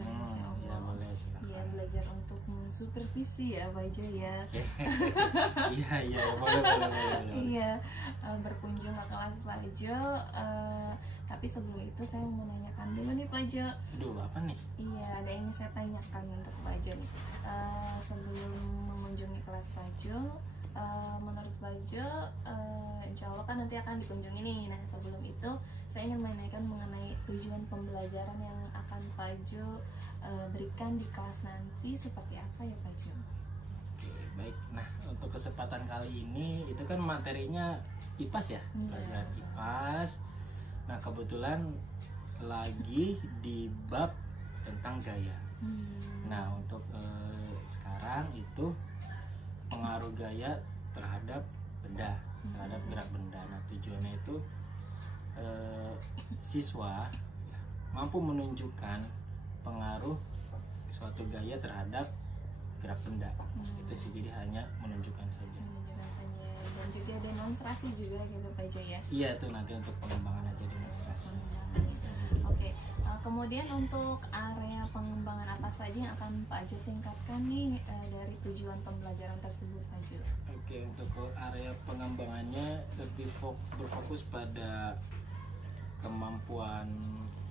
Masya Allah. Ya boleh, silakan. Ya, belajar untuk mensupervisi ya Pak Jo ya. Iya boleh. Iya, berkunjung ke kelas Pak Jo. Tapi sebelum itu saya mau menanyakan dulu nih Pak Jo. Aduh, apa nih? Iya, ada yang ingin saya tanyakan untuk Pak Jo nih. Sebelum mengunjungi kelas Pak Jo, menurut Pak Jo, insya Allah kan nanti akan dikunjungi nih. Nah, sebelum itu saya ingin menanyakan mengenai tujuan pembelajaran yang akan Pak Jo berikan di kelas nanti seperti apa ya Pak Jo? Oke, baik. Nah, untuk kesempatan kali ini itu kan materinya IPAS ya, pelajaran IPAS. Nah, kebetulan lagi di bab tentang gaya. Nah, untuk sekarang itu pengaruh gaya terhadap benda, terhadap gerak benda. Nah, tujuannya itu siswa mampu menunjukkan pengaruh suatu gaya terhadap gerak benda. Itu sih, jadi hanya menunjukkan saja. Dan juga demonstrasi juga gitu Pak Jo ya. Iya, itu nanti untuk pengembangan aja demonstrasi. Oke. Kemudian untuk area pengembangan apa saja yang akan Pak Jo tingkatkan nih dari tujuan pembelajaran tersebut Pak Jo? Oke, untuk area pengembangannya lebih berfokus pada kemampuan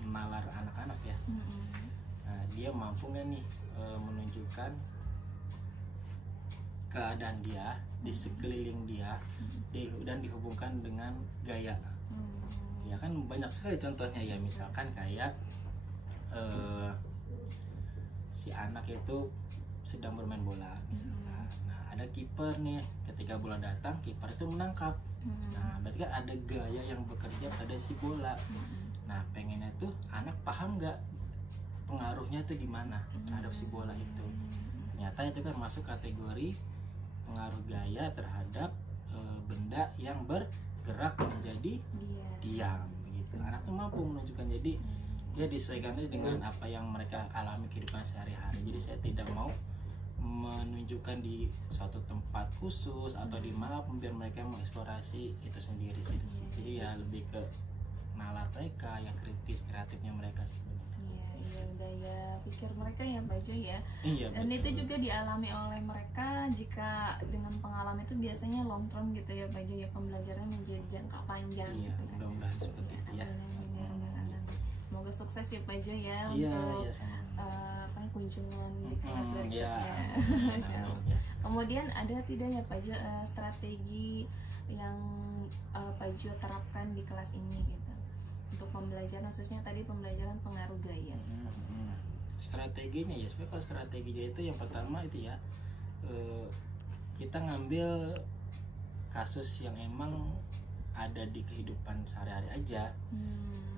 nalar anak-anak ya. Nah, dia mampu nggak nih menunjukkan keadaan dia di sekeliling dia dan dihubungkan dengan gaya. Ya kan banyak sekali contohnya ya, misalkan kayak si anak itu sedang bermain bola misalkan. Nah, ada kiper nih, ketika bola datang kiper itu menangkap. Nah, berarti kan ada gaya yang bekerja pada si bola. Nah, pengennya tuh anak paham nggak pengaruhnya tuh di mana terhadap si bola itu. Ternyata itu kan masuk kategori pengaruh gaya terhadap benda yang bergerak menjadi diam begitu. Anak tuh mampu menunjukkan, jadi dia disesuaikannya dengan apa yang mereka alami kehidupan sehari-hari. Jadi saya tidak mau menunjukkan di suatu tempat khusus atau di mana pun, biar mereka mengeksplorasi itu sendiri gitu sih. Jadi ya lebih ke nalar mereka, yang kritis, kreatifnya mereka sebenarnya. Iya, gaya pikir mereka ya Pak Jo ya. Iya, dan betul. itu juga dialami oleh mereka jika dengan pengalaman itu biasanya long term gitu ya Pak Jo ya, pembelajaran menjadi jangka panjang. Iya, gitu kan. mudah-mudahan seperti itu ya. Semoga sukses ya Pak Jo ya Iya, untuk iya, kunjungan di kelas iya. berikutnya. Masya Allah. Ya. Kemudian ada tidak ya Pak Jo strategi yang Pak Jo terapkan di kelas ini gitu untuk pembelajaran, khususnya tadi pembelajaran pengaruh gaya. Strateginya ya, sebenarnya kalau strateginya itu yang pertama itu ya, kita ngambil kasus yang emang ada di kehidupan sehari-hari aja,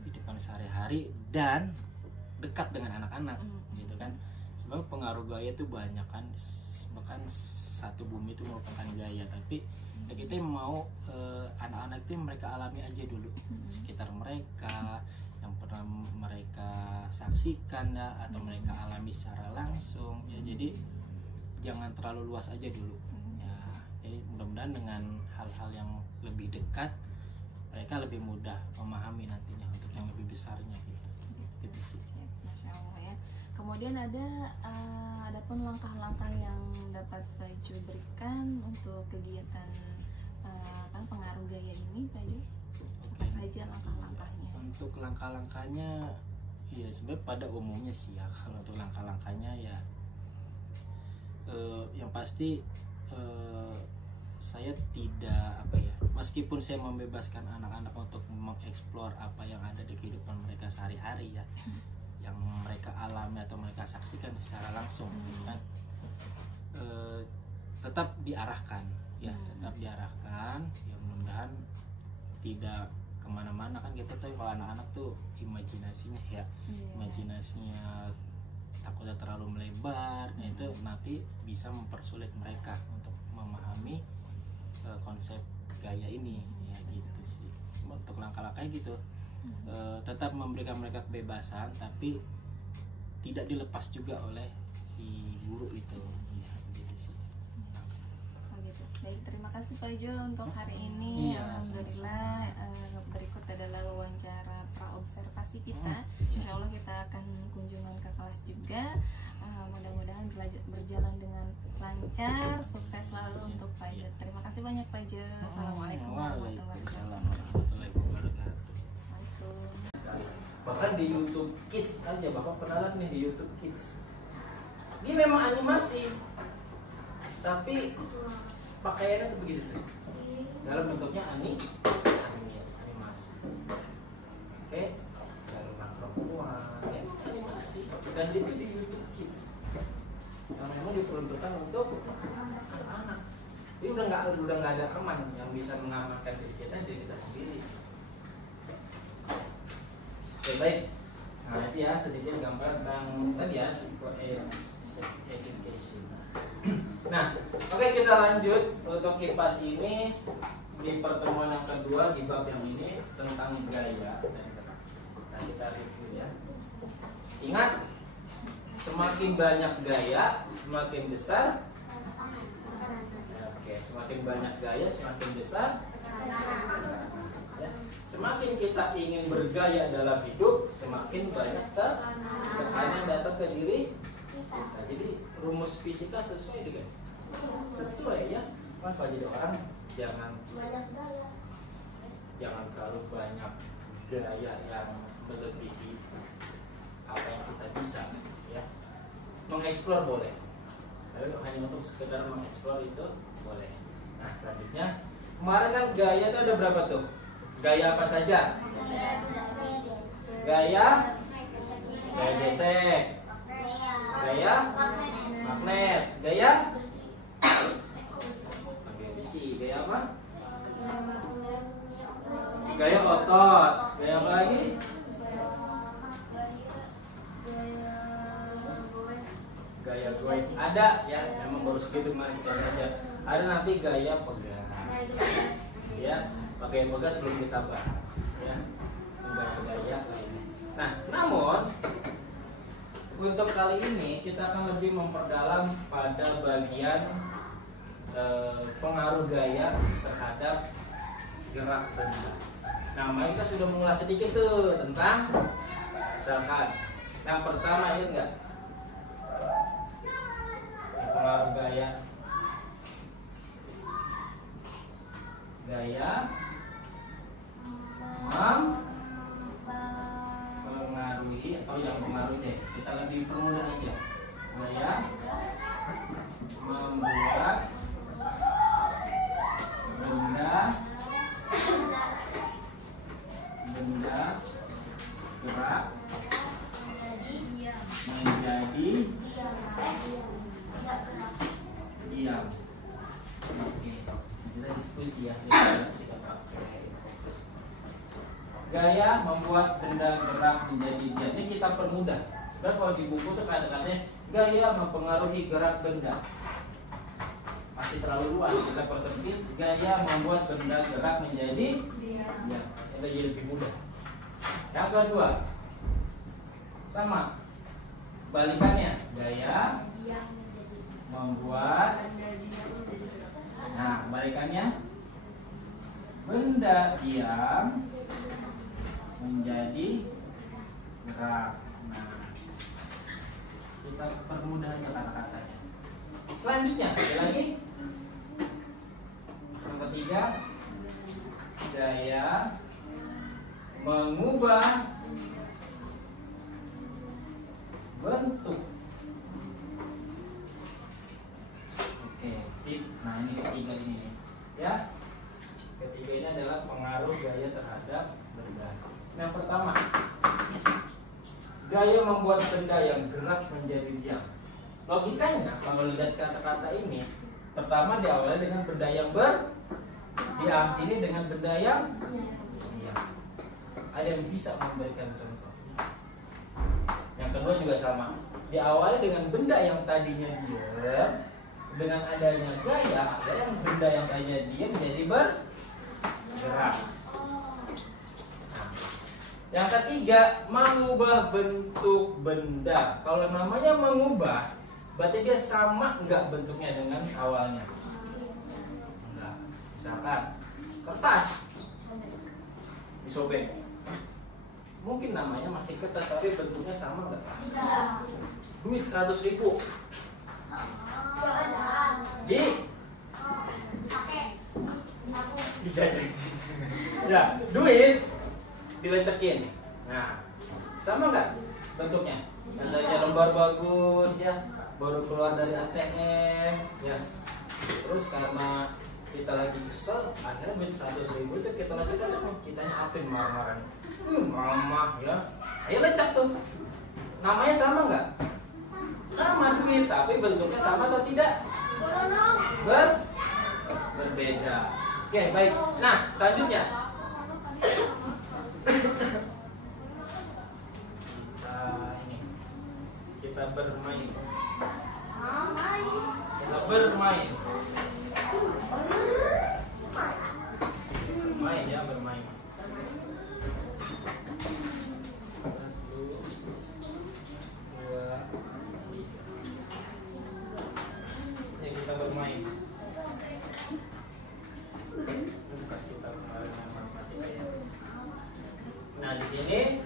kehidupan sehari-hari dan dekat dengan anak-anak gitu kan. Sebab pengaruh gaya itu banyak kan, bahkan satu bumi itu merupakan gaya, tapi ya kita mau anak-anak itu mereka alami aja dulu sekitar mereka, yang pernah mereka saksikan ya, atau mereka alami secara langsung ya. Jadi jangan terlalu luas aja dulu ya. Jadi mudah-mudahan dengan hal-hal yang lebih dekat mereka lebih mudah memahami nantinya untuk yang lebih besarnya gitu. Gitu sih. Masya Allah ya. Kemudian ada pun langkah-langkah yang dapat Pak Jo berikan untuk kegiatan pengaruh gaya ini Pak Jo. Apa saja langkah-langkahnya? Untuk langkah-langkahnya ya sebenarnya pada umumnya sih ya. Kalau untuk langkah-langkahnya ya yang pasti saya tidak meskipun saya membebaskan anak-anak untuk mengeksplor apa yang ada di kehidupan mereka sehari-hari ya, yang mereka alami atau mereka saksikan secara langsung gitu kan, tetap diarahkan ya, ya mudah-mudahan tidak kemana-mana kan. Kita tahu kalau anak-anak tuh imajinasinya takutnya terlalu melebar. Nah itu nanti bisa mempersulit mereka untuk memahami konsep gaya ini ya gitu sih. Untuk langkah-langkahnya gitu, tetap memberikan mereka kebebasan tapi tidak dilepas juga oleh si guru itu ya, gitu sih. Gitu. Baik, terima kasih Pak Jo untuk hari ini. Alhamdulillah, berikut adalah wawancara praobservasi kita. Insya Allah kita akan kunjungan ke kelas juga. juga. Mudah-mudahan berjalan dengan lancar, sukses selalu untuk Pak Jo. Terima kasih banyak Pak Jo. Assalamualaikum warahmatullahi wabarakatuh. Bahkan di YouTube Kids aja, Bapak pernah lihat nih di YouTube Kids, dia memang animasi, tapi pakaiannya tuh begitu tuh, dalam bentuknya animasi. Oke, dalam perempuan, memang animasi, dan itu di YouTube Kids. Yang memang diperuntukkan untuk anak-anak. Ini udah nggak ada teman yang bisa mengamankan diri kita sendiri. Oke, baik. Nah itu ya sedikit gambar tentang tadi ya sex education. Nah, oke kita lanjut untuk kipas ini di pertemuan yang kedua di bab yang ini tentang gaya dan gerak. Nah kita review ya. Ingat, semakin banyak gaya semakin besar. Oke, semakin banyak gaya semakin besar. Ya. Semakin kita ingin bergaya dalam hidup, semakin banyak tekanan datang ke diri kita. Jadi rumus fisika sesuai dengan sesuai ya. Maka jadi orang jangan terlalu banyak gaya yang melebihi apa yang kita bisa ya. Mengeksplor boleh, tapi hanya untuk sekedar mengeksplor itu boleh. Nah selanjutnya, kemarin kan gaya itu ada berapa tuh? Gaya apa saja? Gaya gesek, gaya magnet, gaya besi, gaya apa? Gaya otot, gaya apa lagi? Gaya goes. Ada ya, memang baru segitu kemarin kita belajar. Ada nanti gaya pegas, ya. Pakai pegas belum kita bahas ya, gaya-gaya lainnya. Nah, namun untuk kali ini kita akan lebih memperdalam pada bagian pengaruh gaya terhadap gerak benda. Nah, kita sudah mengulas sedikit tuh tentang misalkan yang pertama ini enggak yang pengaruh gaya mempengaruhi atau yang mempengaruhi deh, kita lebih permudah aja. Gaya membuat benda gerak menjadi diam. Oke, kita diskusi ya, kita pakai fokus. Gaya membuat benda gerak menjadi diam. Ini kita permudah. Sebenarnya kalau di buku tuh kata-katanya gaya mempengaruhi gerak benda. Masih terlalu luas, kita persempit. Gaya membuat benda gerak menjadi diam. Kita jadi lebih mudah. Yang kedua, sama balikannya, gaya membuat, nah balikannya benda diam menjadi gerak. Nah, kita permudah aja kata-katanya. Selanjutnya ada lagi yang ketiga, gaya mengubah bentuk. Oke, sip. Nah ini ketiga ini nih, ya. Ketiga ini adalah pengaruh gaya terhadap benda. Yang pertama, gaya membuat benda yang gerak menjadi diam. Logikanya kalau lihat kata-kata ini, pertama diawali dengan benda yang diakhiri dengan benda yang diam. Ada yang bisa memberikan contoh? Yang kedua juga sama, diawali dengan benda yang tadinya diam, dengan adanya gaya akhirnya benda yang tadinya diam menjadi bergerak. Yang ketiga, mengubah bentuk benda. Kalau namanya mengubah, berarti dia sama enggak bentuknya dengan awalnya? Enggak. Misalkan kertas disobek, mungkin namanya masih kertas tapi bentuknya sama enggak? duit 100.000 di dijajakin. Ya, duit dilecekin. Nah, sama nggak bentuknya? Tandanya lembar bagus ya, baru keluar dari ATM ya. Terus karena kita lagi kesel, akhirnya duit 100.000 itu kita lecek-lecek nih, kitanya apin marah-marah nih. Mama ya, ayo lecek tuh. Namanya sama nggak? Sama duit, tapi bentuknya sama atau tidak? Berbeda. Oke, baik. Nah, selanjutnya kita bermain. Kita bermain. Bermain ya, bermain. 1, 2, 3. Ya, kita bermain. Pas kita kemarin dengan matematika ya. Nah, di sini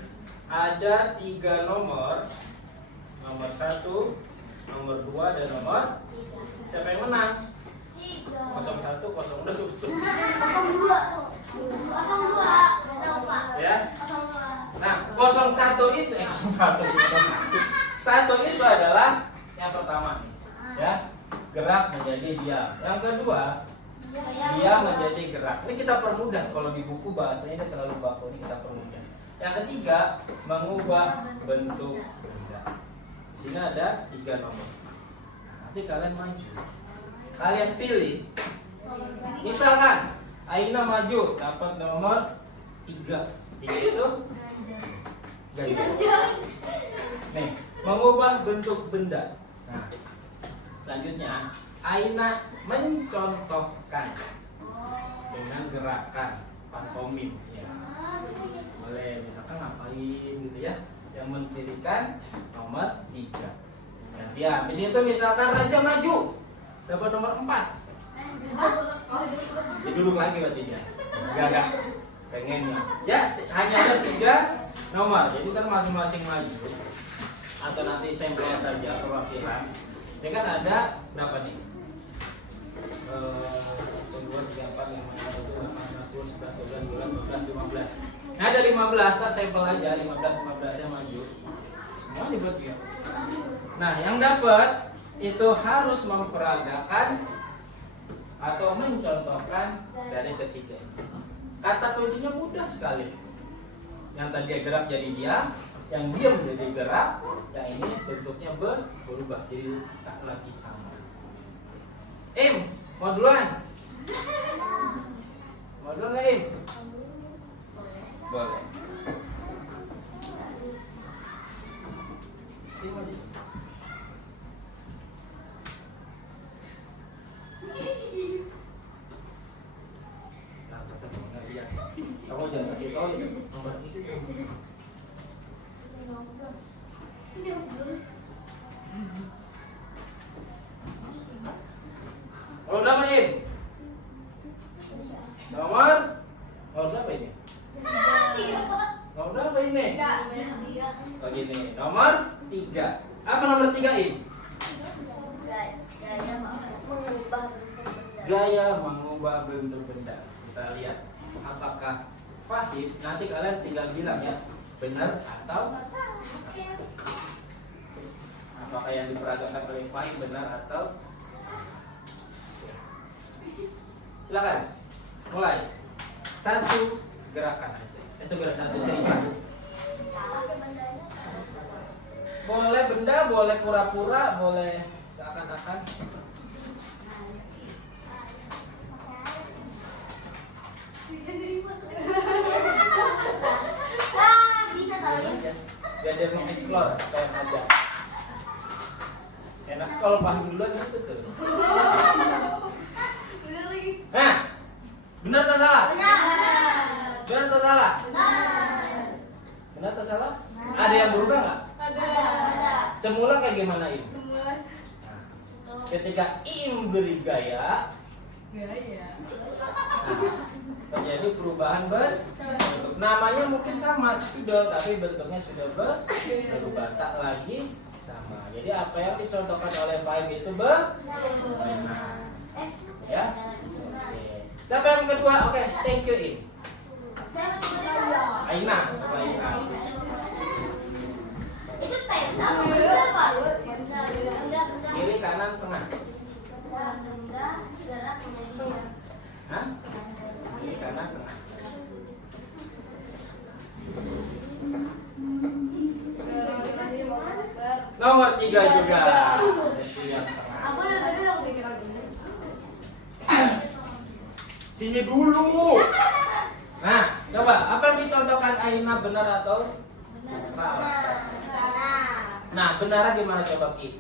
ada 3 nomor. Nomor 1, nomor 2, dan nomor siapa yang menang? 01, 02, 02. ya. Nah, 01 itu 1 itu adalah yang pertama nih, ya. Gerak menjadi diam. Yang kedua, diam menjadi gerak. Ini kita permudah, kalau di buku bahasanya ini terlalu baku, ini kita permudah. Yang ketiga, mengubah bentuk benda. Di sini ada 3 nomor. Nanti kalian maju. Kalian pilih. Misalkan Aina maju dapat nomor 3. 3 itu gajah. Nih, mengubah bentuk benda. Nah, selanjutnya Aina mencontohkan dengan gerakan pantomim ya. Boleh misalkan ngapain gitu ya, yang mencirikan nomor 3. Nanti ya, habis itu misalkan Raja maju dapat nomor 4. Duduk lagi berarti dia. Enggak pengennya. Ya, hanya ada 3 nomor. Jadi kan masing-masing maju atau nanti sampel saja perwakilan. Ini kan ada berapa nih? 1, 2, 3, 4, 5, 6, 7, 8, 9, 10, 11, 12, 13, 14, 15. Nah, ada 15, tak sampel aja 15 nya maju. Semua dibuat ya. Nah, yang dapat itu harus memperagakan atau mencontohkan dari ketiga. Kata kuncinya mudah sekali. Yang tadi gerak jadi diam, yang diam jadi gerak, yang ini bentuknya berubah jadi tak lagi sama. Mau duluan? Mau duluan nggak Im? Boleh. Sini maju. Nah, ketemu nggak lihat. Kamu jangan kasih tahu ya. Nomor itu. 15. Nomor berapa Im? Nomor berapa ini? Nomor berapa ini? Begini, nomor 3. Apa nomor 3 Im? Gaya mengubah bentuk benda. Kita lihat apakah Fahim. Nanti kalian tinggal bilang ya, benar atau apakah yang diperagakan oleh Fahim benar atau silakan mulai. 1 gerakan aja. Itu gerakan 1 cerita. Boleh benda, boleh pura-pura, boleh seakan-akan. Bisa tahu ya. Biar dia mengeksplor apa yang ada. Enak kalau paham duluan gitu tuh. Nah, benar atau salah? Benar atau salah? Benar atau salah? Ada yang berubah nggak? Ada. Semula kayak gimana Im? Semua Ketika Im beri gaya, gaya. terjadi perubahan bentuk. Namanya mungkin sama spidol, tapi bentuknya sudah berubah tak lagi sama. Jadi apa yang dicontohkan oleh Fahim itu benar. Ya. Oke. Siapa yang kedua? Oke, thank you In. Aina, coba Aina. Itu tenda apa berapa? Kiri, kanan, tengah. Hah? Kiri, kanan, tengah. Nomor 3 juga. Itu yang tengah. Aku udah tadi udah kepikiran dulu. Sini dulu. Nah, coba apa yang dicontohkan Aina benar atau salah? Nah, benar gimana coba Ki?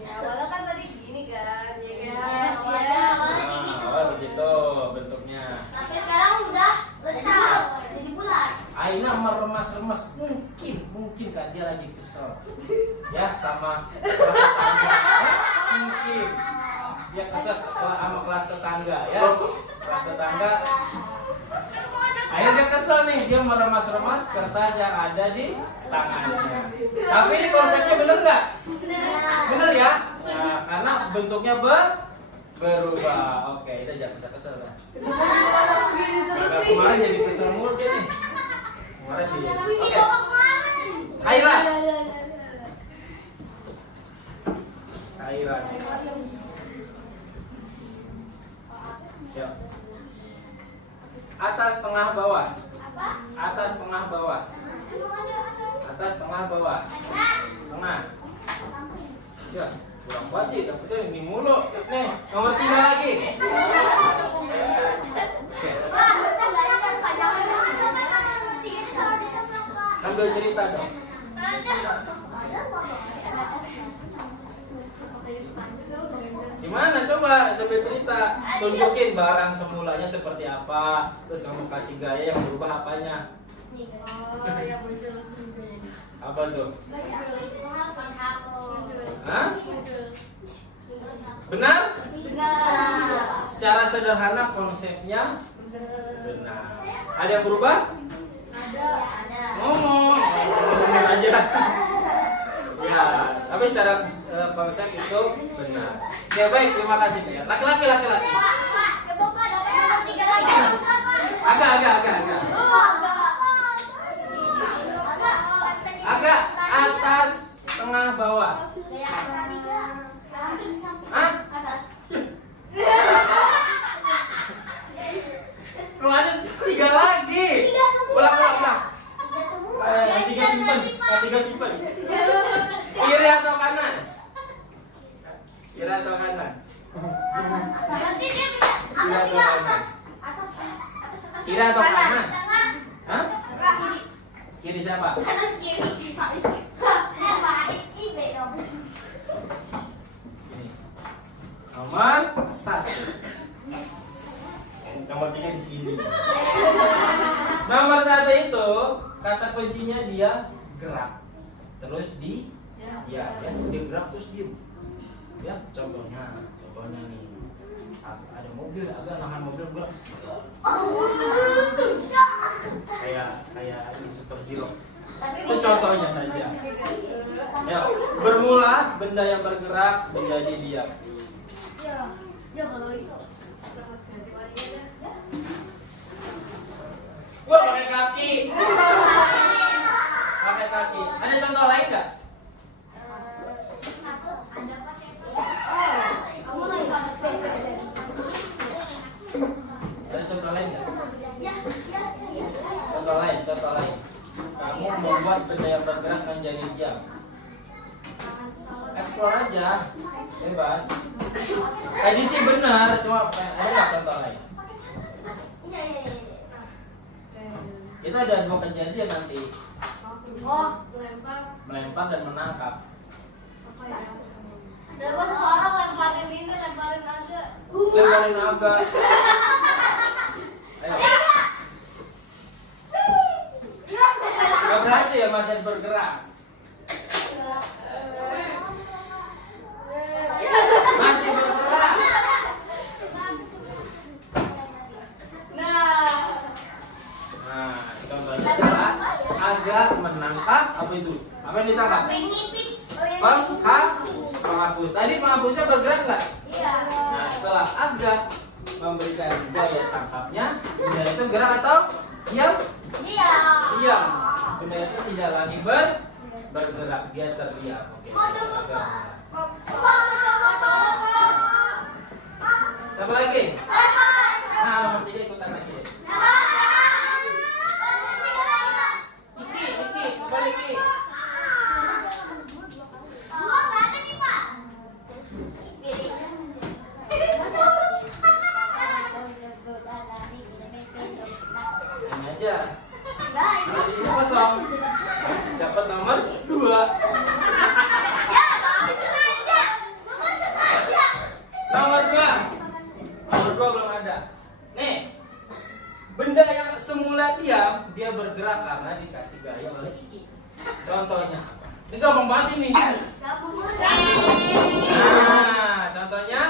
Ya, awalnya kan tadi gini kan, ya kan? Nah, Awalnya gini tuh. oh, begitu bentuknya. Tapi sekarang udah letak, jadi bulat. Aina meremas-remas, mungkin kan dia lagi kesel ya sama kelas tetangga. Mungkin dia kesel sama kelas tetangga ya. Kelas tetangga. Akhirnya dia kesel nih, dia meremas-remas kertas yang ada di tangannya. Tapi ini konsepnya bener nggak? Bener ya? Nah, karena bentuknya berubah. Oke, kita jangan kesel kan? Karena kemarin jadi kesel mulu nih. Kemarin di. Oke. Kaira. Kaira. Ya. Atas, tengah, bawah. Atas, tengah, bawah. Atas, tengah, bawah. Tengah. Ya, kurang kuat sih, tapi tuh ini mulu. Nih, nomor 3 lagi. Oke. Sambil cerita dong. Gimana coba sambil cerita, tunjukin barang semulanya seperti apa, terus kamu kasih gaya yang berubah apanya. Oh, yang muncul Apa tuh? Hah? Benar? benar. Secara sederhana konsepnya benar. Ada yang berubah? Ada. Ngomong aja. Ya, tapi secara konsep itu benar. Ya baik, terima kasih ya. Laki-laki. Coba Pak, dapat nomor 3 lagi. Agak atas, tengah, bawah. Hah? Keluarin 3 lagi. Ulang. 3 simpan. Kiri atau kanan? Nanti dia atas. Kiri atau kanan? Tengah. Hah? Kiri. Kiri siapa? Kanan kiri. Ibe dong. Ini. Nomor 1. Nomor 3 di sini. Nomor 1 itu kata kuncinya dia gerak. Terus dia gerak terus diem. Ya, contohnya nih. Ada mobil, agak nahan mobil gerak. Kayak ini superhero. Itu contohnya saja. Ya, bermula benda yang bergerak menjadi diam. Ya kalau iso. Gua pakai kaki. Ada contoh lain nggak? Ada kamu lagi Ada contoh lain nggak? ya. Contoh lain. Kamu membuat benda yang bergerak menjadi diam. Explore aja, bebas. Tadi sih benar, cuma ada nggak contoh lain? Iya. Itu ada 2 kejadian nanti, Oh, melempar dan menangkap. apa ya? Ada seseorang lemparin aja. Lemparin naga. Ayo. Gak berhasil, masih bergerak. Masih bergerak. Nah, contohnya adalah agak menangkap apa itu? Apa yang ditangkap? Nipis. Oh, penghapus. Tadi penghapusnya bergerak nggak? Iya. Nah, setelah Aga memberikan gaya tangkapnya, benda itu gerak atau diam? Iya. Diam. Benda itu tidak lagi bergerak, dia terdiam. Oke. Mau coba, Aga Pak? benar. Coba. Siapa lagi? Pak. Nah, nomor 3 ikutan lagi. Iki, balik Iki. Ini aja. Jadi kosong. Dapat nomor 2. Nomor 2. Nomor 2 belum ada. Nih. Benda yang semula diam, dia bergerak karena dikasih gaya oleh Iki. Contohnya. Ini gampang banget ini. Nah, contohnya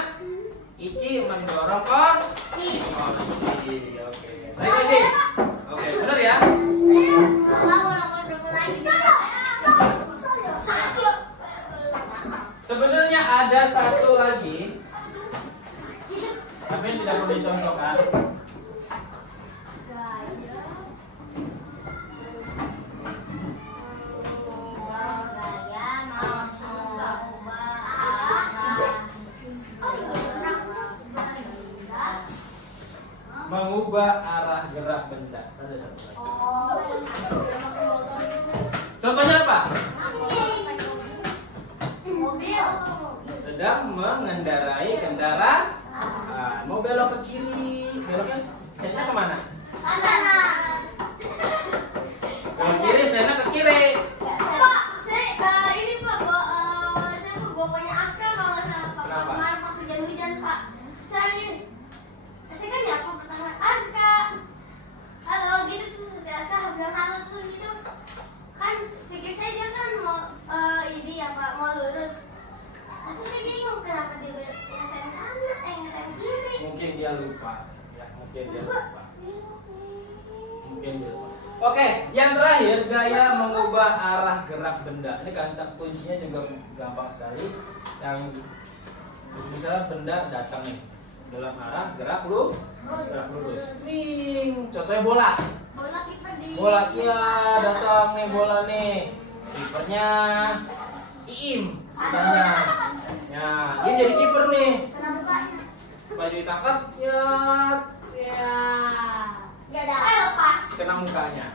Iki mendorong kursi. Oke. Saya kasih. Oke, benar ya? Sebenarnya ada satu lagi, tapi tidak perlu dicontohkan. Mengubah arah gerak benda. Ada satu lagi. Contohnya apa? Mobil. Sedang mengendarai kendaraan. Mau belok ke kiri, beloknya sennya kemana? Kanan. Belok kiri, sennya ke kiri. Pak, saya ini Pak, saya bapaknya Aska kalau nggak salah Pak. Kenapa? Kemarin pas hujan-hujan Pak, saya kan nyapa pertama Aska, halo gitu terus si Aska bilang halo terus gitu kan pikir saya dia kan mau ini ya Pak mau lurus, tapi saya bingung kenapa dia ngesen kanan ngesen kiri. Mungkin dia lupa. Ya, mungkin dia lupa. Mungkin dia lupa. Oke, yang terakhir gaya mengubah arah gerak benda. Ini kata kuncinya juga gampang sekali. Yang misalnya benda datang nih dalam arah gerak lurus. Nih, contohnya bola. Bola kiper di Bola ya datang nih bola nih. Kipernya Iim sebenarnya. Ya, Iim jadi kiper nih. kena mukanya. Baju ditangkap ya Gak ada. Lepas. kena mukanya.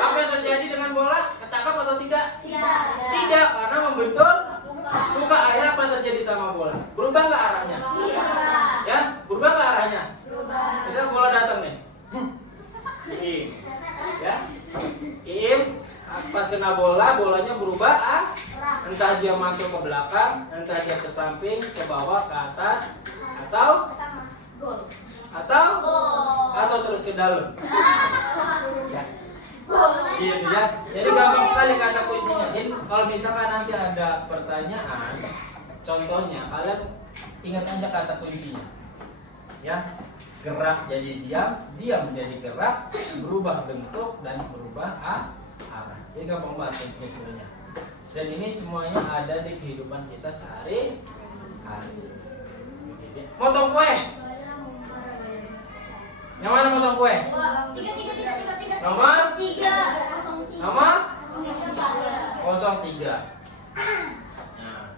Apa yang terjadi dengan bola? Ketangkap atau tidak? Tidak. Tidak, karena membentur luka. Akhirnya apa yang terjadi sama bola? Berubah nggak arahnya? Iya. Ya, berubah nggak arahnya? Berubah. Misalnya bola datang nih, Iim, ya, Iim, pas kena bola, bolanya berubah entah dia masuk ke belakang, entah dia ke samping, ke bawah, ke atas, atau Pertama. Gol. atau terus ke dalam. Gol. Gitu ya. Jadi gampang sekali kata kuncinya. Jadi kalau misalkan nanti ada pertanyaan, contohnya kalian ingat aja kata kuncinya. Ya, gerak jadi diam, diam jadi gerak, berubah bentuk dan berubah arah. Jadi gampang banget kuncinya sebenarnya. Dan ini semuanya ada di kehidupan kita sehari-hari. Begitu ya. Motong kue. Yang mana motong kue? Tiga. Nomor? 3. Nomor? 03. 03. Nah.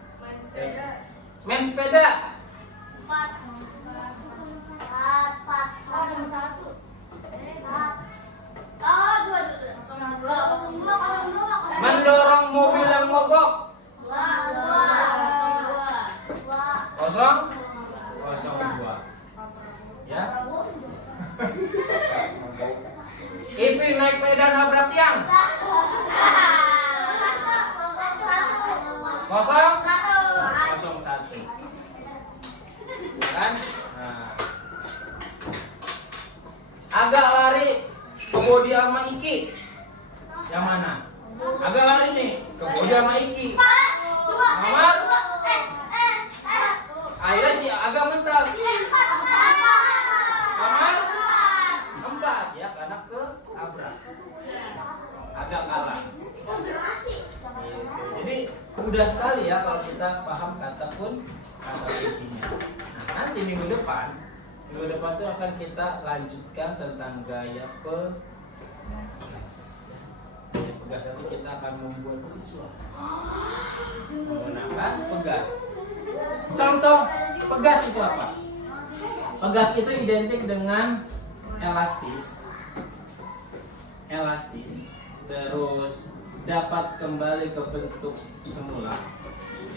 Main sepeda. 4. Mendorong mobil yang mogok. 02. Ya. Ipin naik sepeda nabrak tiang. 01. Ya kan? Nah. Agak lari ke bodi sama Iki. Yang mana? Agak lari nih ke bodi sama Iki. Nomor? Akhirnya si agak mental. Nomor 4 ya karena ke tabrak. Agak kalah. Gitu. Jadi mudah sekali ya kalau kita paham kata kuncinya. Nah, nanti minggu depan tuh akan kita lanjutkan tentang gaya pegas. Gaya pegas nanti kita akan membuat siswa menggunakan pegas. Contoh pegas itu apa? Pegas itu identik dengan elastis, terus dapat kembali ke bentuk semula.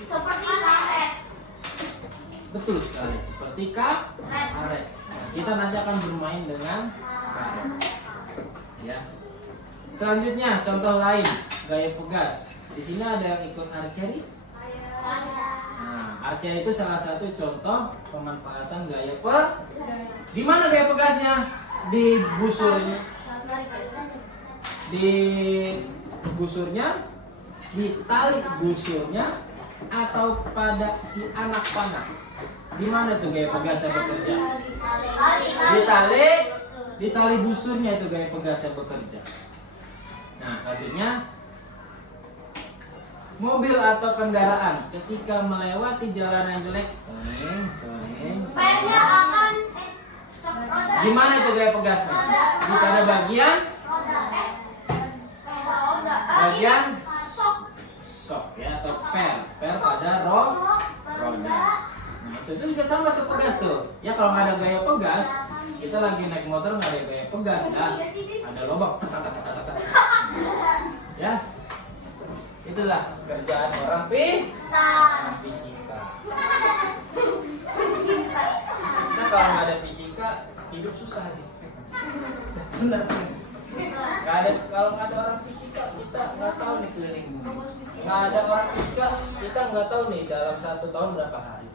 Seperti karet. Betul sekali, seperti karet. Nah, kita nanti akan bermain dengan karet. Ya. Selanjutnya contoh lain gaya pegas. Di sini ada yang ikut archery. Nah, archery itu salah satu contoh pemanfaatan gaya pegas. Di mana gaya pegasnya? Di busurnya, di tali busurnya, atau pada si anak panah. Di mana tuh gaya pegasnya bekerja? Di tali busurnya itu gaya pegasnya bekerja. Nah, selanjutnya mobil atau kendaraan ketika melewati jalanan jelek, Pernya akan gimana itu gaya pegasnya? Di pada bagian shock ya, atau per pada roda. Nah, itu juga sama tuh pegas tuh. Ya kalau nggak ada gaya pegas, kita lagi naik motor nggak ada gaya pegas, ya ada lubang. Ya, itulah kerjaan orang fisika. Nah, kalau nggak ada fisika, hidup susah nih. Benar. Kalau nggak ada orang fisika, kita nggak tahu nih keliling bumi. Nggak ada orang fisika, kita nggak tahu nih dalam 1 tahun berapa hari.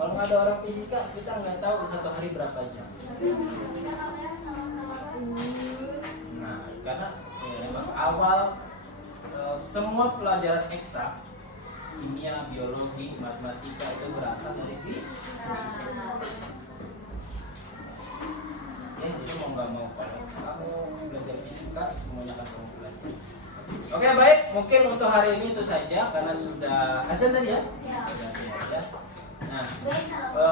Kalau nggak ada orang fisika, kita nggak tahu 1 hari berapa jam. Nah, karena memang awal semua pelajaran eksak, kimia, biologi, matematika itu berasal dari fisika. Ya, jadi mau nggak mau kalau kamu belajar fisika, semuanya akan kamu pelajari. Oke, baik, mungkin untuk hari ini itu saja karena sudah azan tadi ya. Ya. Nah,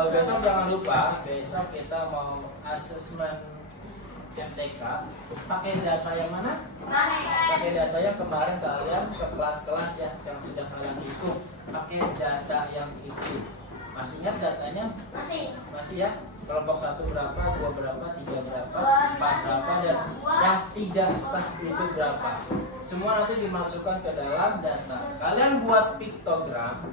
besok jangan lupa, besok kita mau asesmen MTK. Pakai data yang mana? Pakai data yang kemarin kalian ke kelas-kelas ya, yang sudah kalian ikut. Pakai data yang itu. Masih ingat datanya? Masih ya? Kelompok 1 berapa, 2 berapa, 3 berapa, 4 berapa, dan yang tidak sah itu berapa. Semua nanti dimasukkan ke dalam data. Kalian buat piktogram,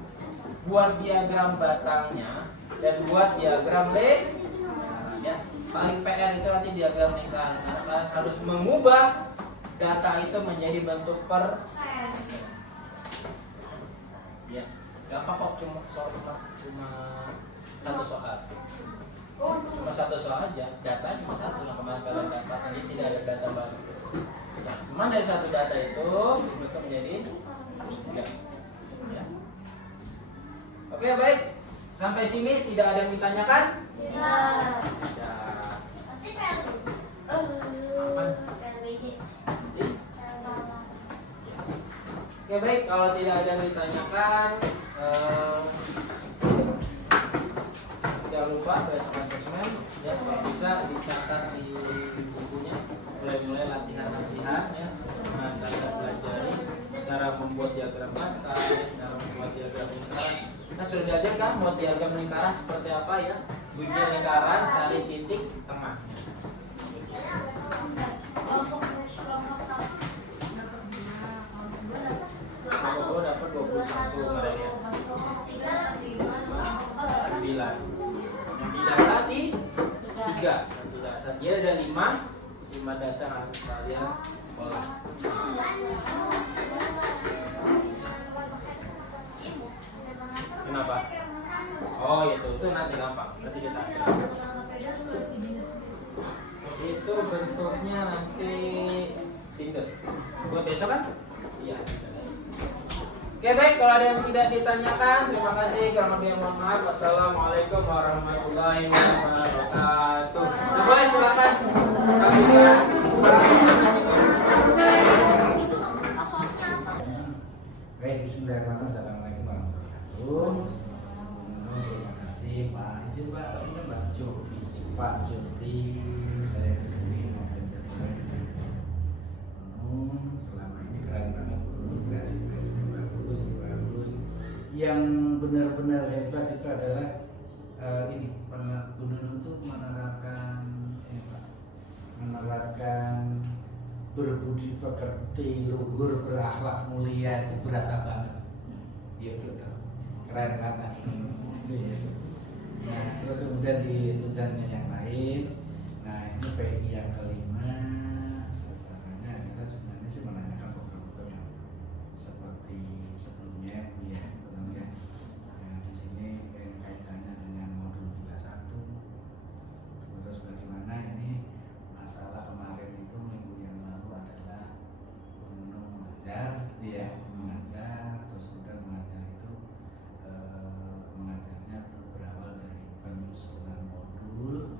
buat diagram batangnya, dan buat diagram lingkaran ya. Paling PR itu nanti diagram lingkaran. Kalian harus mengubah data itu menjadi bentuk persen. Ya, gampang kok, cuma 1 soal. Cuma 1 soal aja, datanya cuma 1 yang kemarin kalian dapat, jadi tidak ada data baru. Nah, cuma dari 1 data itu dibentuk menjadi 3 ya. Oke, baik, sampai sini tidak ada yang ditanyakan? Tidak. Aman? Oke, baik, kalau tidak ada yang ditanyakan, jangan lupa besok asesmen ya, kalau bisa dicatat di bukunya, mulai latihan-latihan ya. Nah, kita pelajari cara membuat diagram batai, cara membuat diagram lingkaran. Kita sudah belajar kan buat diagram lingkaran seperti apa ya? Bunyi lingkaran, cari titik tengahnya. Kelompok dapat 21 kemarin ya. 9. Yang tidak sah di 3. Yang tidak sah dia ada 5 data yang harus kalian olah. Kenapa? Oh itu nanti gampang. Nanti kita itu bentuknya nanti Tinder. Buat besok kan? Iya. Oke, baik, kalau ada yang tidak ditanyakan, terima kasih. Kurang lebih mohon maaf. Wassalamualaikum warahmatullahi wabarakatuh. Boleh silakan. Baik, bismillahirrahmanirrahim. Assalamualaikum warahmatullahi wabarakatuh. izin Pak, sini Pak Jofri. Pak Jofri, saya kesini mau belajar dengan Gunung. Selama ini keren banget Gunung, kreasi-kreasinya bagus, bagus. Yang benar-benar hebat itu adalah ini Gunung itu menerapkan berbudi pekerti, luhur, berakhlak mulia, itu berasa banget. Gitu tuh, keren banget. Nah, terus kemudian di tunjangan yang lain, nah ini PI yang kelima, sasarannya adalah sebenarnya sih menanyakan program-program yang seperti sebelumnya ya, sebelumnya. Nah, di sini kaitannya dengan modul 31. Terus bagaimana ini masalah kemarin itu minggu yang lalu adalah Gunung mengajar, gitu ya, mengajar, terus kemudian mengajar itu mengajarnya berawal dari penyusunan modul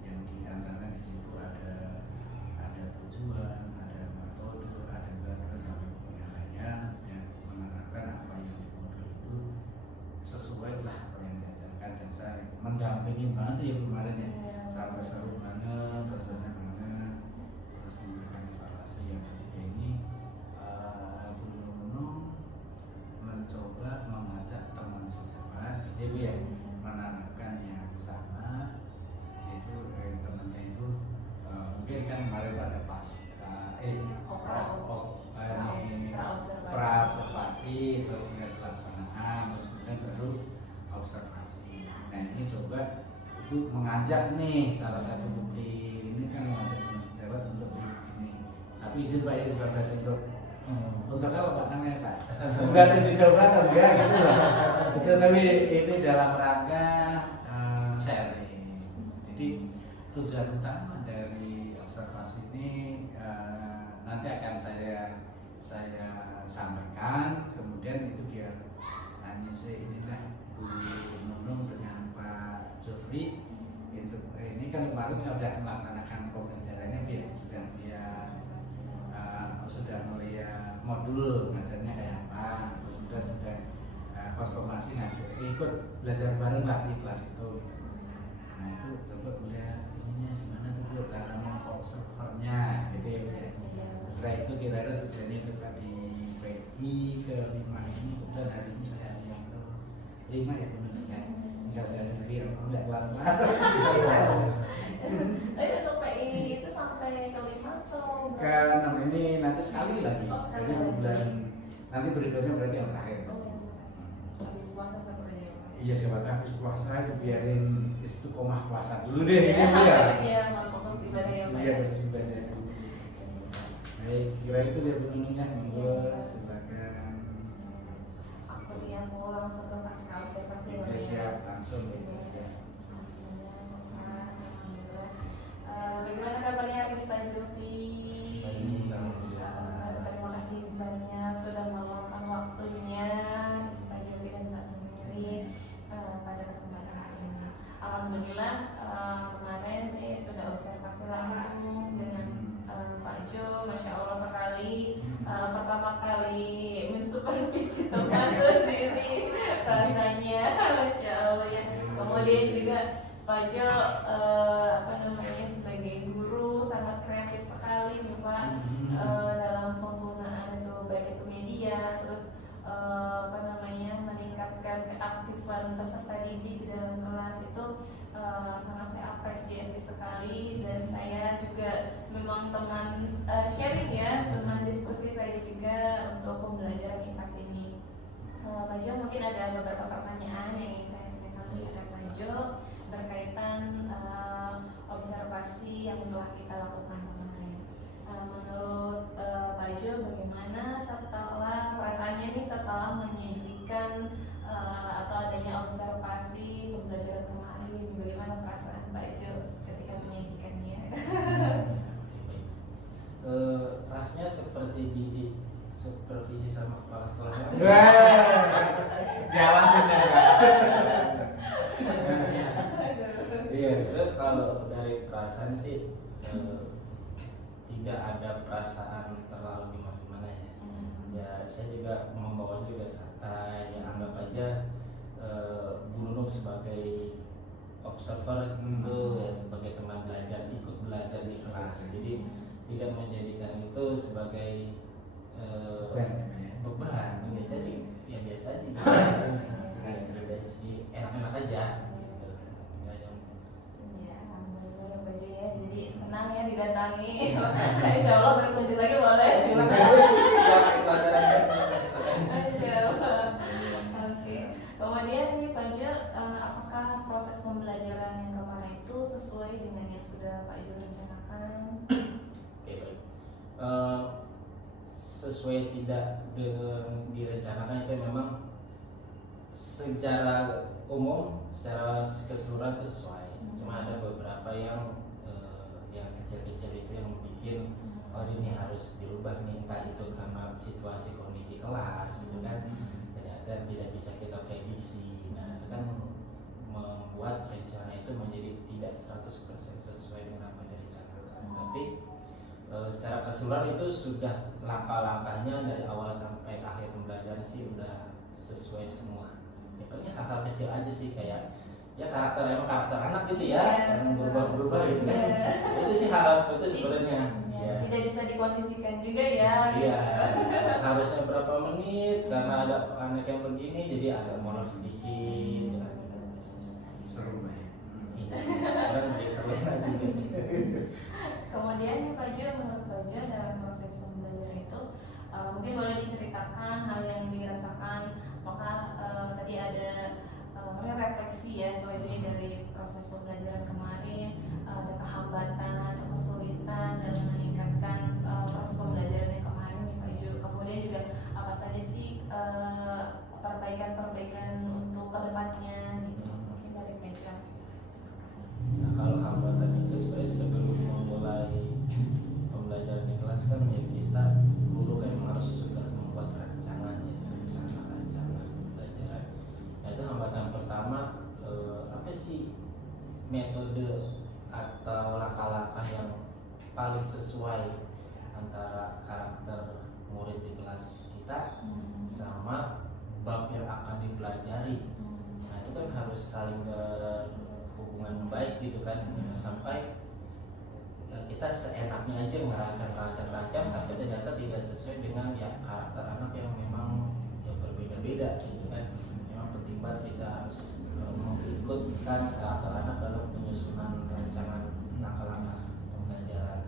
yang diantara di situ ada tujuan, ada metode, ada batas sampai penilaian dan menerapkan apa yang di modul itu sesuai lah apa yang diajarkan dan saya mendampingin banget ya kemarin ya sampai seru banget, terus banyak banget, terus memberikan evaluasi yang ketiga ini Gunung mencoba mengajak teman sejawat gitu ya menanamkan yang sama, yaitu temannya itu mungkin kan kemarin itu ada pra-observasi, terus lihat pelaksanaan, terus kemudian baru observasi. Nah ini coba itu mengajak nih salah satu bukti ini kan mengajak teman sejawat untuk ini. Tapi izin Pak ya bukan berarti untuk apa Pak namanya Pak? Bukan uji coba atau enggak gitu loh. Itu tapi itu dalam rangka sharing. Jadi tujuan utama dari observasi ini nanti akan saya sampaikan, kemudian itu biar hanya inilah Bu Nunung dengan Pak Jofri itu ini kan kemarin sudah melaksanakan pembelajarannya biar sudah melihat modul ngajarnya kayak apa, terus sudah konfirmasi ikut belajar bareng lah di kelas itu. Nah itu coba melihat ininya gimana tuh cara mengobservernya gitu ya. Setelah itu kira-kira tujuannya itu tadi PI ke-5 ini, kemudian hari ini saya ada yang ke-5 ya teman-teman. Enggak saya sendiri, enggak kelar-kelar. Tapi untuk PI itu sampai ke-5 atau ke-6 ini nanti sekali lagi. Jadi bulan nanti berikutnya berarti yang terakhir. Habis puasa sampai ya. Iya siapa tahu habis puasa itu biarin istiqomah puasa dulu deh. Iya, fokus ibadah ya Pak. Iya fokus ibadah dulu. Baik, kira itu dia penunnya, monggo silakan. Aku yang mau langsung ke pasca observasi ya. Siap langsung. Bagaimana kabarnya hari ini Pak Jofri? Terima kasih banyak sudah meluangkan waktunya Pak Jofri dan Mbak Nurin pada kesempatan hari ini. Alhamdulillah kemarin saya sudah observasi langsung dengan Pak Jo, Masya Allah sekali. Pertama kali mensupervisi teman sendiri rasanya, Masya Allah ya. Kemudian juga Pak Jo sebagai guru sangat kreatif sekali nih Pak dalam penggunaan itu baik itu media, terus meningkatkan keaktifan peserta didik dalam kelas itu sangat saya apresiasi sekali, dan saya juga memang teman sharing ya, teman diskusi saya juga untuk pembelajaran IPAS ini. Pak Jo, mungkin ada beberapa pertanyaan yang ingin saya tanyakan kepada Pak Jo berkaitan observasi yang telah kita lakukan kemarin. Menurut Pak Jo, bagaimana setelah perasaannya nih setelah menyajikan atau adanya observasi pembelajaran kemarin, bagaimana perasaan Pak Jo ketika menyajikannya? Rasanya seperti di supervisi sama kepala sekolah. Jawa sudah. Iya, kalau dari perasaan sih tidak ada perasaan terlalu gimana ya. Ya saya juga membawa juga santai, ya anggap aja Bu Nunung sebagai observer itu ya, sebagai teman belajar, ikut belajar di kelas. Jadi tidak menjadikan itu sebagai beban. Biasanya sih ya biasa aja gitu. Dari segi enak-enak aja gitu. Nggak yang Iya, alhamdulillah ya Baju ya. Jadi senang ya didatangi. Insya Allah berkunjung lagi boleh. pelajaran saya sebenarnya. Masya Allah. Oke. Kemudian nih Pak Jo, apakah proses pembelajaran yang kemarin itu sesuai dengan yang sudah Pak Jo rencanakan? Oke, baik. Sesuai tidak dengan direncanakan itu memang secara umum, secara keseluruhan itu sesuai. Cuma ada beberapa yang kecil-kecil itu yang bikin oh ini harus dirubah nih, entah itu karena situasi kondisi kelas gitu kan, ternyata tidak bisa kita prediksi. Nah itu kan membuat rencana itu menjadi tidak 100% sesuai dengan apa yang direncanakan. Tapi secara keseluruhan itu sudah langkah-langkahnya dari awal sampai akhir pembelajaran sih udah sesuai semua. Ya paling hal-hal kecil aja sih, kayak ya karakter anak gitu ya, yang berubah-berubah gitu kan. Itu sih hal-hal seperti itu sebenarnya. Ya. Tidak bisa dikondisikan juga ya. Iya, harusnya berapa menit karena ada anak yang begini jadi agak molor sedikit. Seru Pak ya. Orang jadi terlena juga sih. Kemudian nih Pak Jo, menurut Pak Jo dalam proses pembelajaran itu mungkin boleh diceritakan hal yang dirasakan. Maka tadi ada refleksi ya Pak Jo dari proses pembelajaran kemarin, ada kehambatan atau kesulitan dalam meningkatkan proses pembelajaran yang kemarin nih Pak Jo. Kemudian juga apa saja sih perbaikan-perbaikan untuk kedepannya gitu. Mungkin dari Pak Jo. Nah kalau hambatan itu sebenarnya sebelum memulai pembelajaran di kelas kan ya kita guru kan memang harus sudah membuat rancangan ya, rencana pembelajaran. Nah itu hambatan pertama apa sih metode atau langkah-langkah yang paling sesuai antara karakter murid di kelas kita sama bab yang akan dipelajari. Nah itu kan harus saling berhubungan baik gitu kan, sampai kita seenaknya aja ngerancang tapi ternyata tidak sesuai dengan ya karakter anak yang memang ya berbeda-beda gitu kan. Memang penting banget kita harus mengikutkan karakter anak dalam penyusunan rancangan langkah-langkah pembelajaran.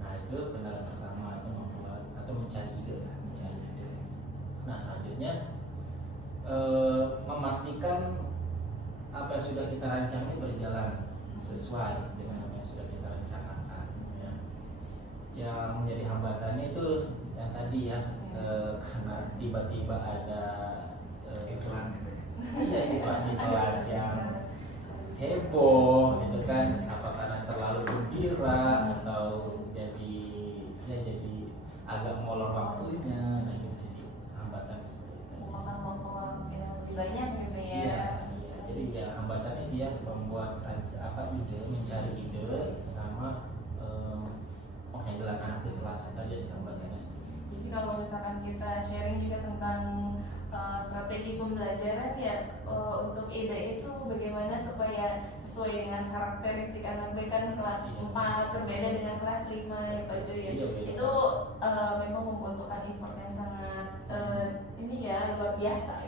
Nah itu kendala pertama, itu membuat atau mencari ide. Nah selanjutnya memastikan apa yang sudah kita rancang ini berjalan sesuai dengan apa yang sudah kita rencanakan ya. Yang menjadi hambatannya itu yang tadi ya, karena tiba-tiba ada Iklan gitu ya. iya situasi kelas yang heboh itu kan, apa karena terlalu gembira atau jadi agak molor waktunya. Nah itu sih hambatan seperti itu. Memakan waktu yang lebih banyak gitu ya. Iya. Jadi ya hambatannya dia membuat mencari ide sama penghandlean anak di kelas itu aja sih hambatannya. Jadi kalau misalkan kita sharing juga tentang strategi pembelajaran ya, untuk ide itu bagaimana supaya sesuai dengan karakteristik anak kan kelas 4 berbeda dengan kelas 5 ya Pak Jo ya. Iya, beda. Itu memang membutuhkan effort yang sangat ini ya luar biasa.